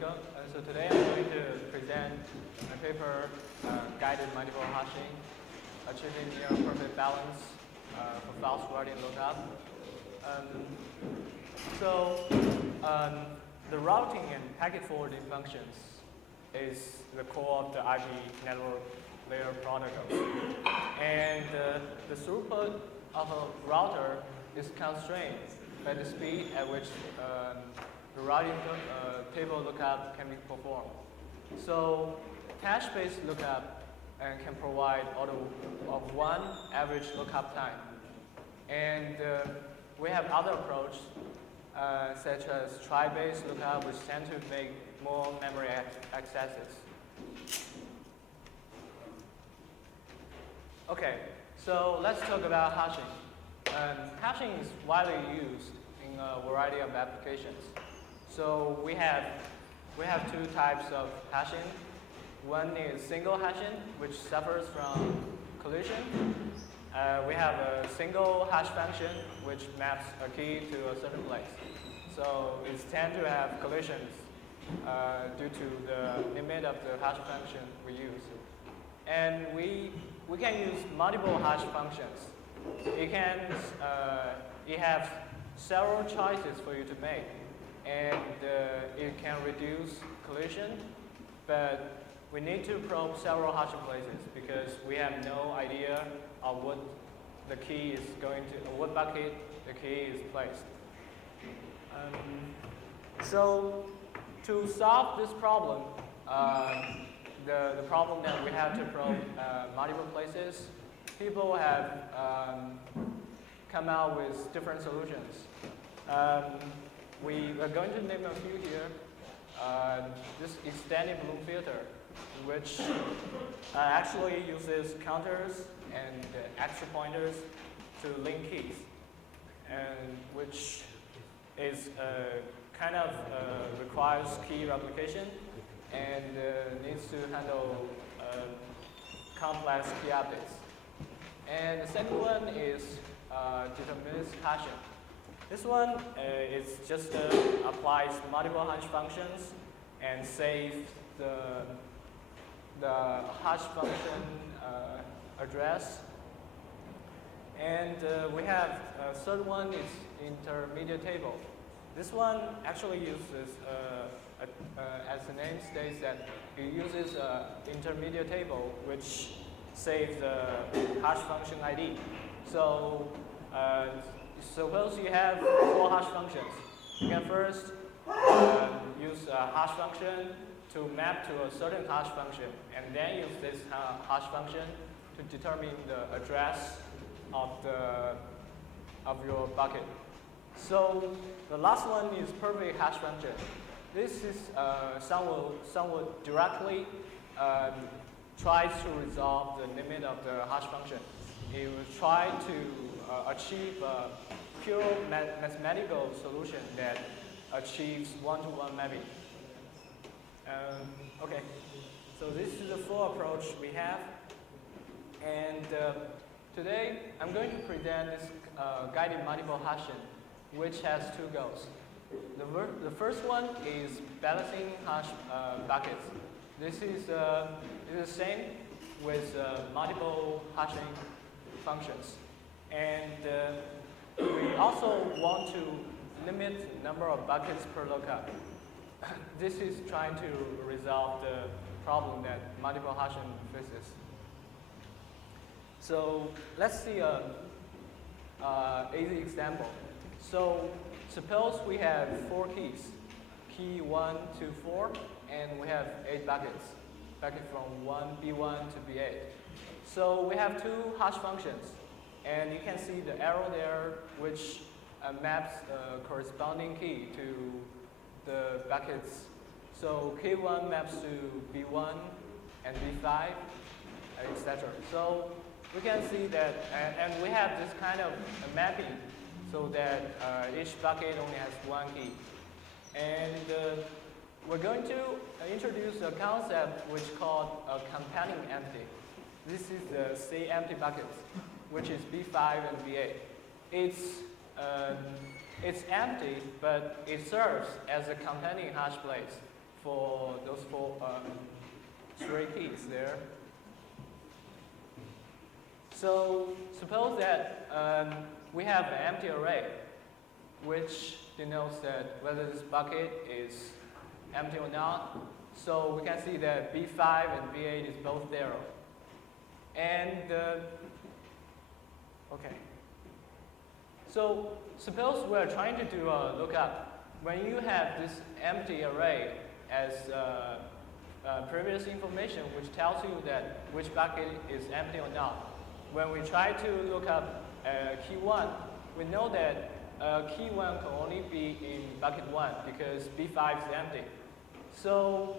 Lookup. So today I'm going to present my paper, Guided Multiple Hashing, Achieving Near Perfect Balance for Fast Writing Lookup. The routing and packet forwarding functions is the core of the IP network layer protocol. And the throughput of a router is constrained by the speed at which the routing table lookup can be performed. So cache-based lookup can provide auto of one average lookup time. And we have other approaches such as trie-based lookup, which tend to make more memory accesses. Okay, so let's talk about hashing. Hashing is widely used in a variety of applications. So we have two types of hashing. One is single hashing, which suffers from collision. We have a single hash function, which maps a key to a certain place. So it tends to have collisions due to the limit of the hash function we use. And we can use multiple hash functions. It has several choices for you to make, and it can reduce collision, but we need to probe several hashing places because we have no idea of what the key is going to, what bucket the key is placed. So to solve this problem, the problem that we have to probe multiple places, people have come out with different solutions. We are going to name a few here. This extended bloom filter, which actually uses counters and extra pointers to link keys, and which is kind of requires key replication and needs to handle complex key updates. And the second one is deterministic hashing. This one is just applies multiple hash functions and saves the hash function address. And we have third one is intermediate table. This one actually uses, as the name states, that it uses intermediate table, which saves the hash function ID. So suppose you have four hash functions. You can first use a hash function to map to a certain hash function, and then use this hash function to determine the address of your bucket. So the last one is perfect hash function. This is somewhat directly tries to resolve the limit of the hash function. It will try to achieve a pure mathematical solution that achieves one-to-one mapping. Okay, so this is the full approach we have. And today I'm going to present this guided multiple hashing, which has two goals. The first one is balancing hash buckets. This is the same with multiple hashing functions. And we also want to limit the number of buckets per lookup. This is trying to resolve the problem that multiple hashing faces. So let's see an easy example. So suppose we have four keys, key 1 to 4, and we have 8 buckets, bucket from B1 to B8. So we have two hash functions, and you can see the arrow there, which maps the corresponding key to the buckets. So K1 maps to B1 and B5, etc. So we can see that, and we have this kind of a mapping so that each bucket only has one key. And we're going to introduce a concept which is called a companion empty. This is the say empty buckets, which is B5 and B8. It's empty, but it serves as a companion hash place for those three keys there. So suppose that we have an empty array, which denotes that whether this bucket is empty or not. So we can see that B5 and B8 is both 0. And okay. So suppose we're trying to do a lookup. When you have this empty array as previous information which tells you that which bucket is empty or not. When we try to look up key 1, we know that key 1 can only be in bucket 1 because B5 is empty. So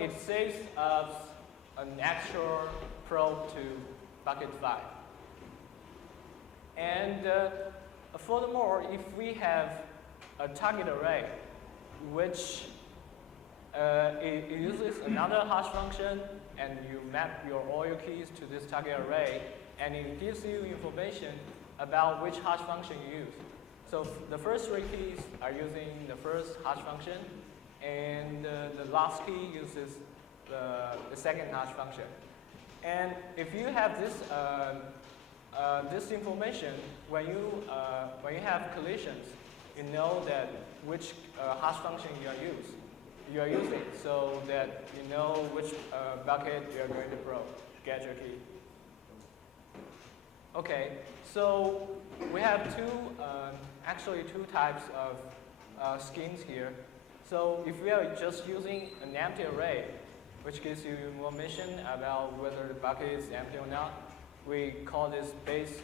it saves us an extra probe to bucket 5. And furthermore, if we have a target array which it uses another hash function, and you map all your keys to this target array, and it gives you information about which hash function you use. So the first three keys are using the first hash function, and the last key uses the second hash function. And if you have this information, when you have collisions, you know that which hash function you are using, so that you know which bucket you are going to probe, get your key. Okay, so we have actually two types of schemes here. So if we are just using an empty array, which gives you information about whether the bucket is empty or not, we call this base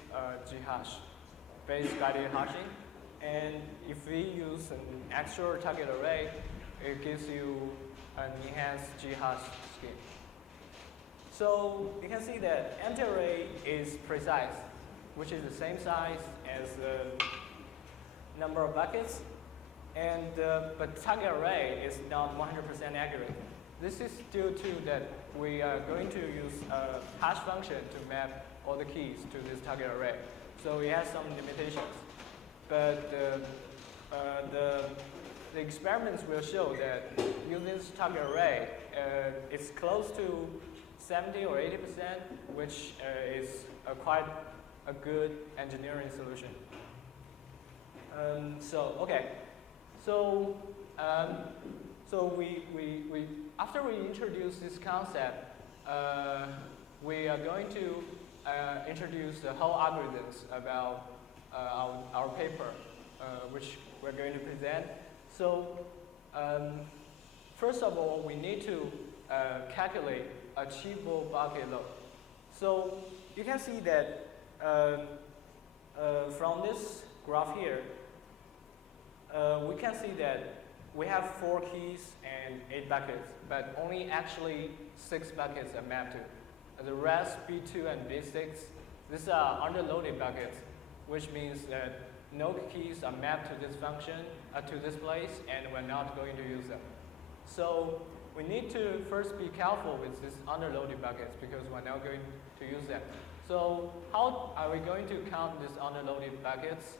G-hash, base guided hashing. And if we use an extra target array, it gives you an enhanced G-hash scheme. So you can see that empty array is precise, which is the same size as the number of buckets, and but target array is not 100% accurate. This is due to that we are going to use a hash function to map all the keys to this target array. So it has some limitations, but the experiments will show that using this target array, it's close to 70 or 80%, which is quite a good engineering solution. So we after we introduce this concept, we are going to introduce the whole algorithms about our paper, which we're going to present. So first of all, we need to calculate achievable bucket load. So you can see that from this graph here, we can see that we have 4 keys and 8 buckets, but only actually 6 buckets are mapped to. The rest, B2 and B6, these are underloaded buckets, which means that no keys are mapped to this function, to this place, and we're not going to use them. So we need to first be careful with these underloaded buckets because we're not going to use them. So how are we going to count these underloaded buckets?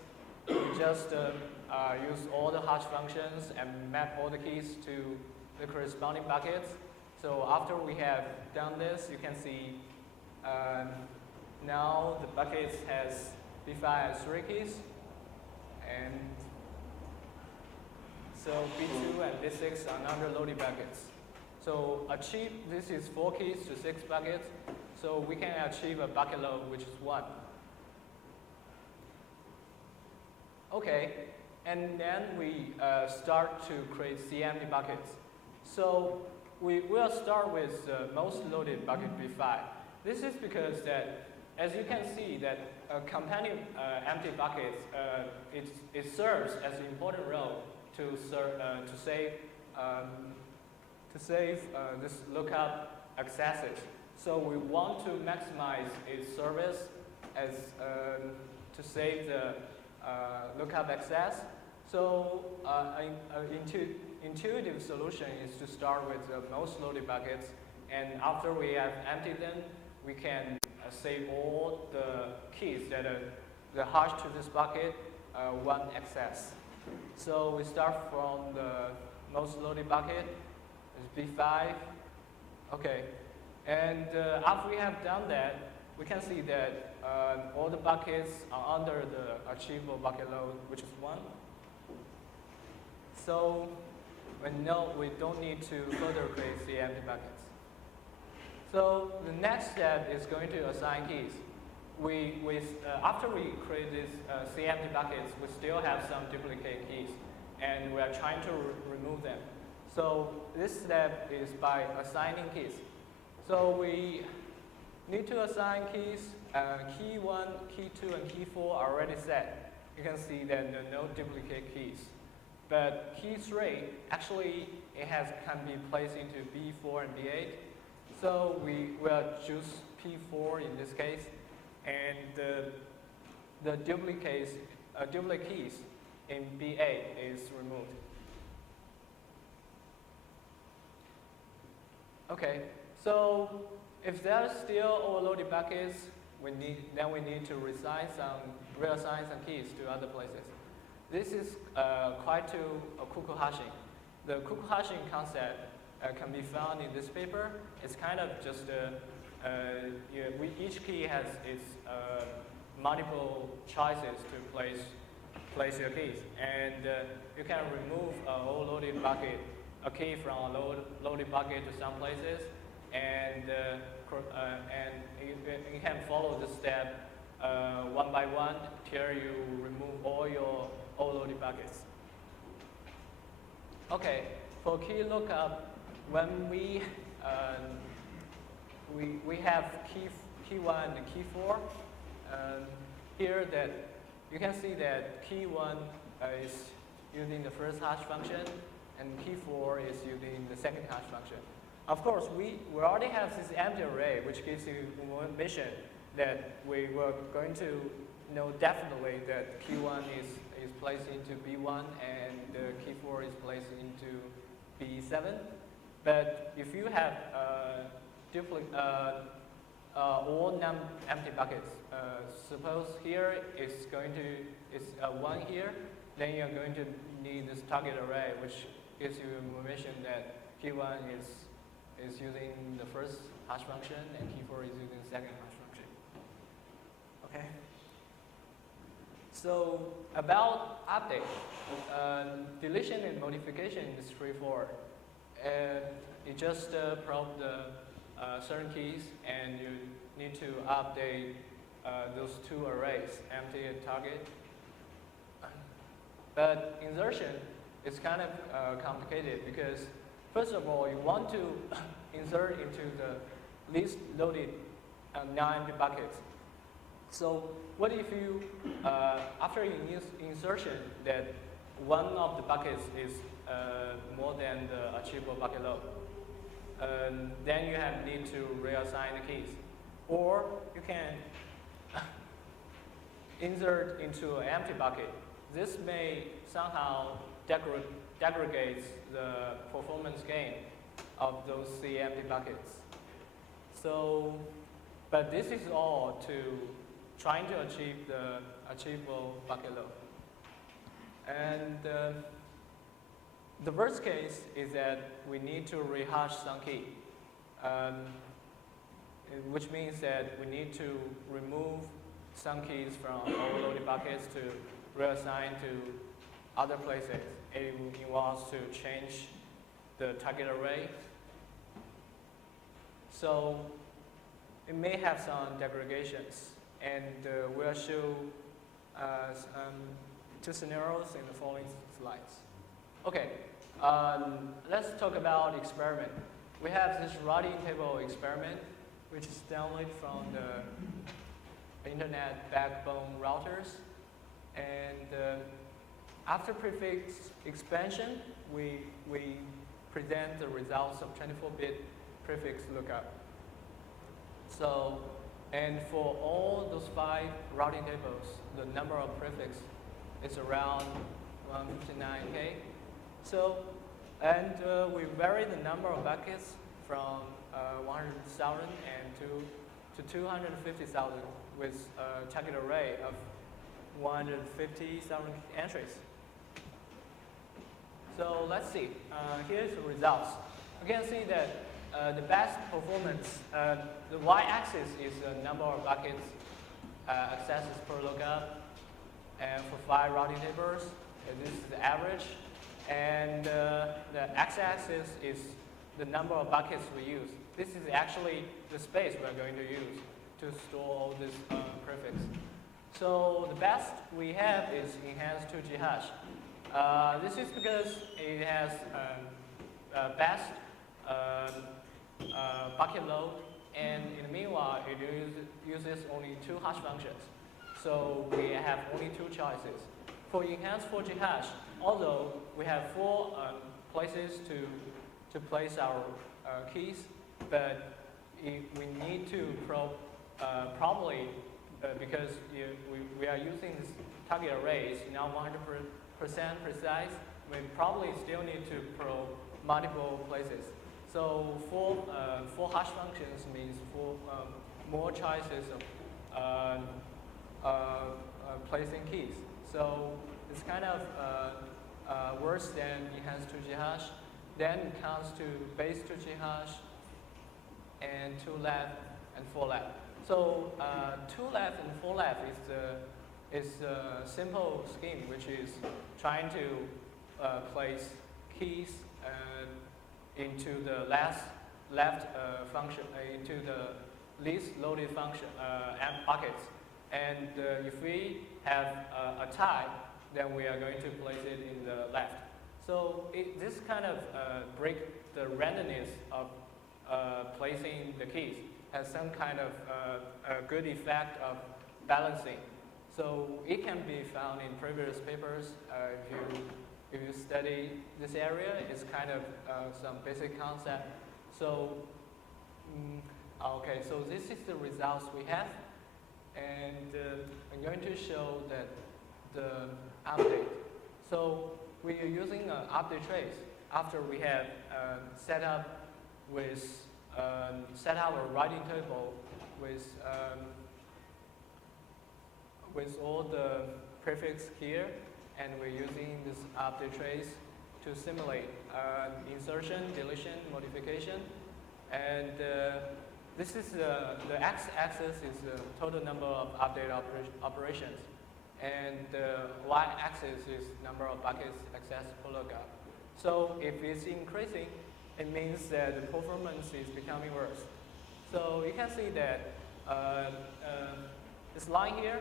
We just use all the hash functions and map all the keys to the corresponding buckets. So after we have done this, you can see now the buckets has B5 has 3 keys, and so B2 and B6 are underloaded buckets. So this is 4 keys to 6 buckets, so we can achieve a bucket load which is 1. Okay, and then we start to create CMD buckets. So we will start with the most loaded bucket B5. This is because that, as you can see, that companion empty buckets, it serves as an important role to save this lookup accesses. So we want to maximize its service as to save the lookup access. So an intuitive solution is to start with the most loaded buckets, and after we have emptied them, we can save all the keys that are the hash to this bucket, one access. So we start from most loaded bucket is B5. Okay, and after we have done that, we can see that all the buckets are under the achievable bucket load, which is 1. So we don't need to further create the empty buckets. So the next step is going to assign keys. After we create these empty buckets, we still have some duplicate keys, and we are trying to remove them. So this step is by assigning keys. So we need to assign keys. Key 1, key 2, and key 4 are already set. You can see that there are no duplicate keys. But key 3, actually, can be placed into B4 and B8. So we will choose P4 in this case, and the duplicate keys in B8 is removed. Okay, so if there are still overloaded buckets, we need to reassign some keys to other places. This is quite to cuckoo hashing. The cuckoo hashing concept can be found in this paper. It's kind of just each key has its multiple choices to place your keys, and you can remove a key from a loaded bucket to some places, and you can follow this step one by one till you remove all your overloaded buckets. Okay, for key lookup, when we have key 1 and key 4, here that you can see that key 1 is using the first hash function, and key 4 is using the second hash function. Of course, we already have this empty array, which gives you information that we were going to know definitely that key 1 is placed into B1 and key 4 is placed into B7. But if you have all empty buckets, suppose here is 1 here, then you're going to need this target array, which gives you information that key 1 is using the first hash function and key 4 is using the second hash function. Okay. So about update, deletion and modification is straightforward. You just probe the certain keys, and you need to update those two arrays, empty and target. But insertion is kind of complicated because, first of all, you want to insert into the least loaded non-empty buckets. So what if you, after insertion, that one of the buckets is more than the achievable bucket load? Then you need to reassign the keys. Or you can insert into an empty bucket. This may somehow degrade the performance gain of those empty buckets. So, but this is all to trying to achieve the achievable bucket load. And the worst case is that we need to rehash some key, which means that we need to remove some keys from overloaded buckets to reassign to other places. It involves to change the target array. So it may have some degradations, and we'll show two scenarios in the following slides. Okay, let's talk about experiment. We have this routing table experiment, which is downloaded from the internet backbone routers. And after prefix expansion, we present the results of 24-bit prefix lookup. So, and for all those 5 routing tables, the number of prefix is around 159K. So, and we vary the number of buckets from 100,000 to 250,000 with a target array of 150,000 entries. So let's see. Here's the results. You can see that the best performance, the y-axis is the number of buckets accesses per lookup, and for 5 routing tables, this is the average. And the x-axis is the number of buckets we use. This is actually the space we're going to use to store all this prefix. So the best we have is enhanced 2G hash. This is because it has best bucket load, and in the meanwhile, it uses only 2 hash functions. So we have only 2 choices. For enhanced 4G hash, although we have 4 places to place our keys, but we need to probably, because we are using this target arrays, not 100% precise, we probably still need to probe multiple places. So 4 hash functions means 4 more choices of placing keys. So it's kind of worse than enhanced 2G hash. Then it comes to base 2G hash and 2 left and 4 left. So 2 left and 4 left is a simple scheme, which is trying to place keys into the left function, into the least loaded function buckets. And if we have a tie, then we are going to place it in the left. So this kind of break the randomness of placing the keys, has some kind of a good effect of balancing. So it can be found in previous papers. If you study this area, it's kind of some basic concept. So okay, so this is the results we have, and I'm going to show that the update. So we are using an update trace after we have set up a writing table with all the prefix here, and we're using this update trace to simulate insertion, deletion, modification, and this is the x-axis is the total number of update operations, and the y-axis is number of buckets accessed per lookup. So if it's increasing, it means that the performance is becoming worse. So you can see that this line here,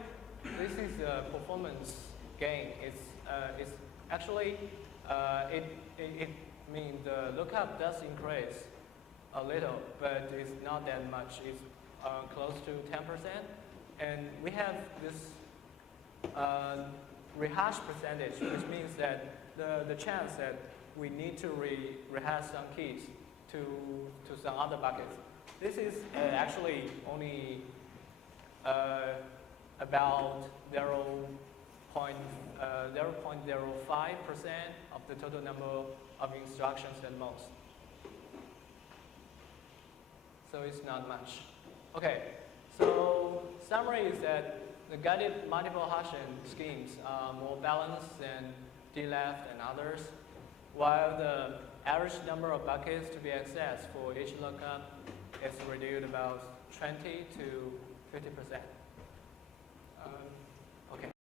this is the performance gain. It's actually it means the lookup does increase a little, but it's not that much. It's close to 10%, and we have this rehash percentage, which means that the chance that we need to rehash some keys to some other buckets. This is actually only about 0.05% of the total number of instructions at most. So it's not much. Okay, so summary is that the guided multiple hashing schemes are more balanced than D-left and others, while the average number of buckets to be accessed for each lookup is reduced about 20 to 50%.